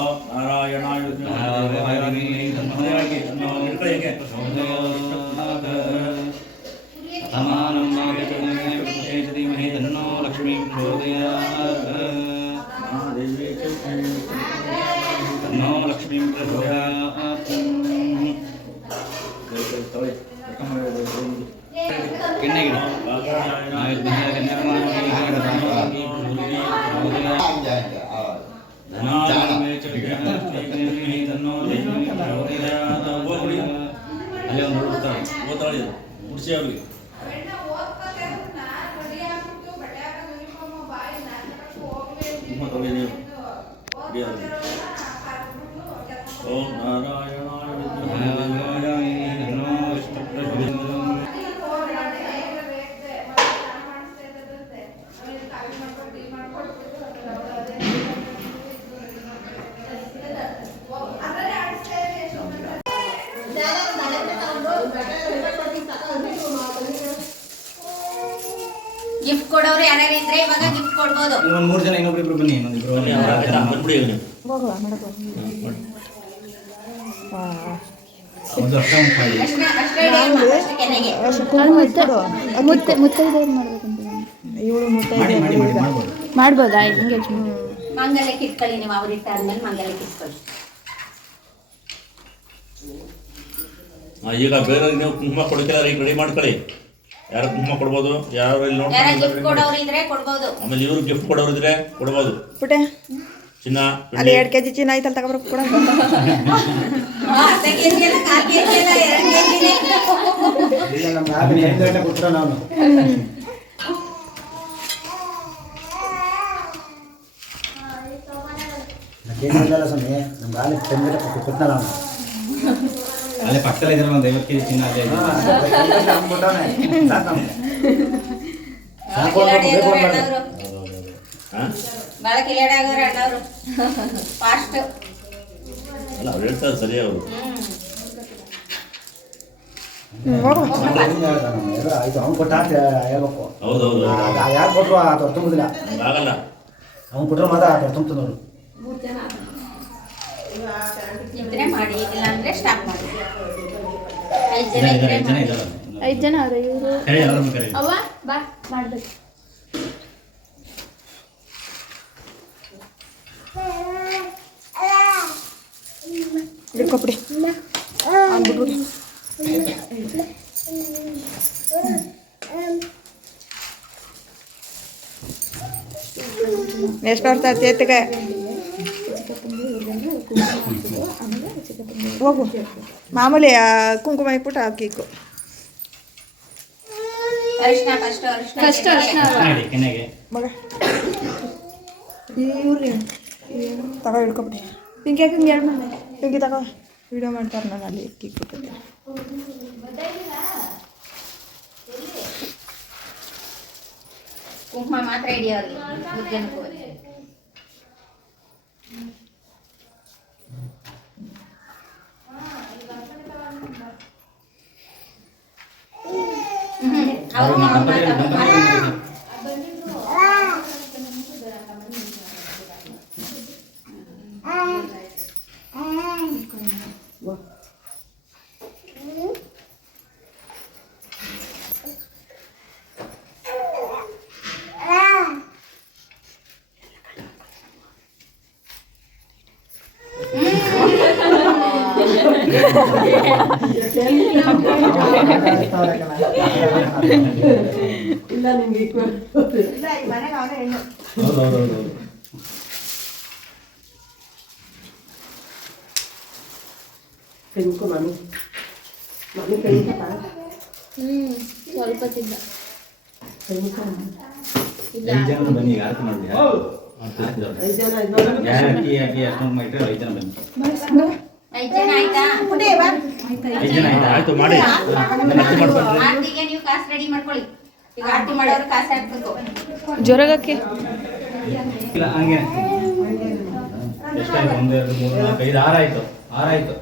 ಓಂ ನಾರಾಯಣಾಯ ಧೀಮಹಿ ತನ್ನೋ ಲಕ್ಷ್ಮೀ ಪ್ರಚೋದಯಾತ್ ತನ್ನೋ ಲಕ್ಷ್ಮೀ ಪ್ರಚೋದಯಾತ್ ಅಲ್ಲೇ ಒಂದು ಓದ್ತಾಳೆ ಮುಡ್ಸಿ ಅವ್ರಿಗೆ ಓಂ ಗಿಫ್ಟ್ ಕೊಡೋರು ಯಾರ್ಯಾರು ಇದ್ರೆ ಇವಾಗ ಗಿಫ್ಟ್ ಕೊಡ್ಬೋದು. ಒಂದು 3 ಜನ ಇನ್ನೊಬ್ರು ಬನ್ನಿ ಇನ್ನೊಂದಿಬ್ರು ಬಂದ್ಬಿಡಿ ಇವನು ಹೋಗುವ ಮಾಡಕ್ಕೆ ಒಂದು ಅಷ್ಟ ಮಾಡಿ ಮುತ್ತೈದೆಯರು ಮಾಡ್ಬೇಕಂತ ಇವಳು ಮಾಡಿ ಮಾಡಿ ಮಾಡಿ ಮಾಡ್ಬೋದು ಮಾಡ್ಬೋದಾ ಎಂಗೇಜ್ ಮಂಗಲಕ್ಕೆ ಇಟ್ಕೊಳ್ಳಿ ನೀವು ಅವ್ರು ಇಟ್ಟಾದ್ಮೇಲೆ ಮಂಗಲಕ್ಕೆ ಇಟ್ಕೊಳ್ಳಿ. ಈಗ ಬೇರೆ ನೀವು ಕುಂಕುಮ ಕೊಡ್ತೀರ ಈಗ ರೆಡಿ ಮಾಡ್ಕೊಳ್ಳಿ. ಯಾರು ಕುಂಕುಮ ಕೊಡ್ಬೋದು, ಯಾರು ಇಲ್ಲಿ ನೋಡಿ ಗಿಫ್ಟ್ ಕೊಡೋರು ಇದ್ರೆ ಕೊಡ್ಬೋದು. ಆಮೇಲೆ ಇವ್ರು ಗಿಫ್ಟ್ ಕೊಡೋರು ಇದ್ರೆ ಕೊಡ್ಬೋದು. ಪುಟೆ ಚಿನ್ನ ಅಲ್ಲಿ 2 kg ಚಿನ್ನ ಐತಲ್ಲ ತಗೊಬರಕ್ಕೆ ಕೂಡ ಅರ್ಧ ಕೆಜಿ ಅಲ್ಲ, 1/4 ಕೆಜಿ ಅಲ್ಲ, 2 ಕೆಜಿನೇ. ಇಲ್ಲ ನಮ್ಗೆ ಆಗಲಿ 5 ಗಂಟೆ ಕೊಟ್ಟರೆ ನಾನು ಏನಿಲ್ಲ ಸ್ವಾಮಿ ನಮ್ಗೆ ಆಗಲಿ 10 ಗಂಟೆ ಕೊಟ್ಟನ ನಾನು ಅಲ್ಲೇ ಪಕ್ಕದಲ್ಲಿ ಇದ್ರೆ ಒಂದು 50 kg ಚಿನ್ನ ಅಲ್ಲೇ ಬಾಳ ಕಿಲಾಡಾಗೋರು ಅಣ್ಣವ್ರು ಫಾಸ್ಟ್ ಅಲ್ಲ ಅವ್ರು ಹೇಳ್ತಾರೆ ಸರಿ ಅವರು ಆಯ್ತು ಅವ್ನು ಕೊಟ್ಟ ಅಂತ ಹೇಳ್ಬೇಕು. ಹೌದೌದು ಯಾರು ಕೊಟ್ಟರು ಅದು ತುಂಬೋದಿಲ್ಲ, ಆಗಲ್ಲ. ಅವ್ನು ಕೊಟ್ಟರು ಮಾತ್ರ ಅದು ತುಂಬ್ತು ನೋಡು. ಇದ್ರೆ ಮಾಡಿ, ಇಲ್ಲ ಅಂದ್ರೆ ಸ್ಟಾಪ್ ಮಾಡಿ. 5 ಜನ ಅವ್ರೆ ಇವರು ಅವ್ವ ಬಾ ಮಾಡ್ಬೇಕು. ಹಿಡ್ಕೊಬಿಡಿ ಅಂದ್ಬಿಟ್ಬಿಡಿ. ಎಷ್ಟು ನೋಡ್ತಾ ಚೇತಿಗೆ ಹೋಗು ಮಾಮೂಲಿ ಕುಂಕುಮ ಇಟ್ಬಿಟ್ಟು ಹಾಕಿಕ್ಕು ಫಸ್ಟ್ ಅರಿಶಿನ ಮಗ ಇವ್ರಿ ತಗೋ ಹಿಡ್ಕೊಬಿಡಿ. ಪಿಂಕಿ ಹಿಂಗೆ ಎರಡು ಮಂದಿ ಪಿಂಕಿ ತಗೋ ವಿಡಿಯೋ ಮಾಡ್ತಾರೆ. ನಾನು ಅಲ್ಲಿ ಇಕ್ಕಿಬಿಟ್ಟಿದ್ದೆ. ಕುಂಕುಮ ಮಾತ್ರ ಇಡಿ ಅವ್ರಿಗೆ ಮುದ್ದೆನಕ್ಕೂ. ಅವರು ಇಲ್ಲ ನಿಮ್ಗೆ ಇಲ್ಲ ಈ ಮನೆಗೆ ಅವನೇ ಹೆಣ್ಣು. ತೆಂಕು ಮಮ್ಮಿ ಮಮ್ಮಿ ಕೈತ ಸ್ವಲ್ಪ ತಿಂದ ಇಲ್ಲ 5 ಜನ ಬನ್ನಿ ಆರತಿ ಮಾಡಿ 5 ಜನ ಯಾಕೆ ಅಷ್ಟೊಂದು ಮಾಡಿದ್ರೆ 5 ಜನ ಬನ್ನಿ. 5 ಜನ ಆಯ್ತಾ? ಪುಟೆ ಬಾ. 5 ಜನ ಆಯ್ತು ಮಾಡಿ. ಆರ್ತಿಗೆ ನೀವು ಕಾಸು ರೆಡಿ ಮಾಡ್ಕೊಳ್ಳಿ. ಈಗ ಆರತಿ ಮಾಡೋರು ಕಾಸು ಹಾಕ್ಬೇಕು. ಜೋರಾಗಕ್ಕೆ ಇಲ್ಲ ಹಂಗೆ ಎಷ್ಟಾಯ್ತು? 1 2 3 4 5 6 ಆಯ್ತು. 6 ಆಯ್ತು.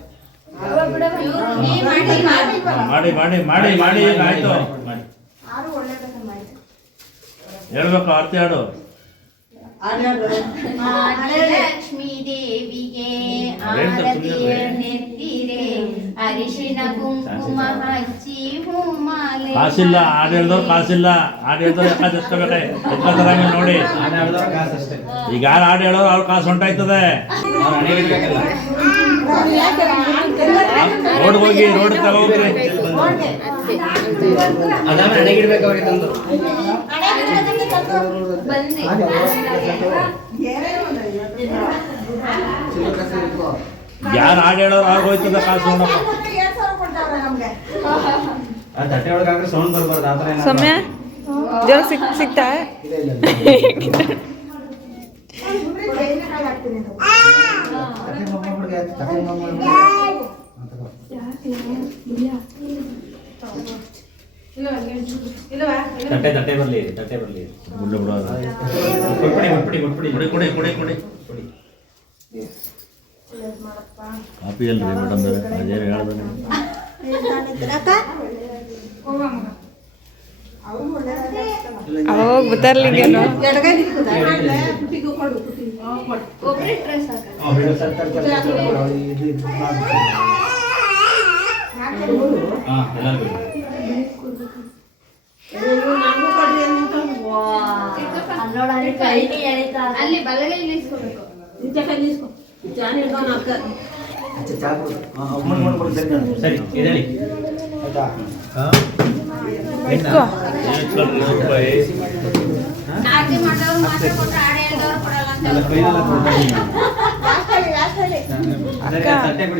ಮಾಡಿ ಮಾಡಿ ಮಾಡಿ ಮಾಡಿ ಆಯ್ತು ಮಾಡಿ ಹೇಳ್ಬೇಕು. ಆರತಿ ಹಾಡು ಲಕ್ಷ್ಮೀ ದೇವಿಗೆ ಆರತಿಯ ನೆತ್ತಿರೆ ಅರಿಶಿನ ಕುಂಕುಮ ಹಚ್ಚಿ ಹೂಮಾಲೆ. ಕಾಸಿಲ್ಲ ಹಾಡು ಹೇಳ್ದವ್ರು ಕಾಸಿಲ್ಲ, ಹಾಡು ಹೇಳ್ದವ್ರು ಕಾಸು ಎತ್ಕೋಬೇಕೆ, ಎತ್ಕೋತಾರ ನೋಡಿ. ಹಾಡು ಹೇಳಿದವ್ರ ಕಾಸು ಅಷ್ಟೇ. ಈಗ ಯಾರು ಹಾಡು ಹೇಳೋರು ಅವ್ರ ಕಾಸು ಹೊಂಟಾಯ್ತದೆ. ಅವ್ರು ಹಣೆ ಇಡ್ಬೇಕಲ್ಲ. ರೋಡ್ ಹೋಗಿ ರೋಡ್ ತಗೋಗ್ರಿ. ಅದಾದ್ಮೇಲೆ ಹಣೆಗೆ ಇಡ್ಬೇಕು ಅವ್ರಿಗೆ ತಂದು. ಬಂದೆ ಯಾರು ಹಾಡು ಹೇಳೋರು ಅವ್ರಿಗೆ ಹೋಯ್ತದ ಕಾಸು ನೋಡಪ್ಪ. ಆ ತಟ್ಟೆ ಒಳಗೆ ಹಾಕಿದ್ರೆ ಸೌಂಡ್ ಬರ್ಬಾರ್ದು, ಆ ಥರ ಏನಾದ್ರು. ಸೌಮ್ಯ ಜರ ಸಿಗ್ತಾ ತಟ್ಟೆ ಬರ್ಲಿ, ತಟ್ಟೆ ಬರ್ಲಿ. ಬಿಡು ಬಿಡು ಅದು. ಕೊಟ್ಬಿಡಿ. ಕೊಡಿ ಕೊಡಿ ಕೊಡಿ ಕೊಡಿ. ಕಾಪಿ ಅಲ್ರಿ ಮೇಡಮ್ ಬೇರೆ ಅದೇನು ಹೇಳ್ದೆ ನೀವು. ಅವಾಗ ಗೊತ್ತಾರ್ಲಿಂಗೇನು ಒಬ್ಬರೇ ಡ್ರೆಸ್ ಹಾಕ. ಹಾಂ ಎಲ್ಲರಿಗೂ. ಅಲ್ಲಿ ಬಲಗೈ ನಿಲ್ಸ್ಕೊಬೇಕು. ಸರಿ ಇದೇಳಿ. ಇಟ್ಕೋ ರೂಪಾಯಿ ಆರತಿ ಮಾಡೋರು ಮಾತ್ರ ಕೊಟ್ರೆ ಆಡೆ ಹೇಳ್ದವ್ರು ಕೊಡಲ್ಲ ಅಂತ. ಎಲ್ಲ ಫೈನಲ್ ಆಗಿ ಕೊಡ್ತಾ ಇದ್ದೀನಿ. ಅಕ್ಕ ತಟ್ಟೆ ಕೊಡಿ.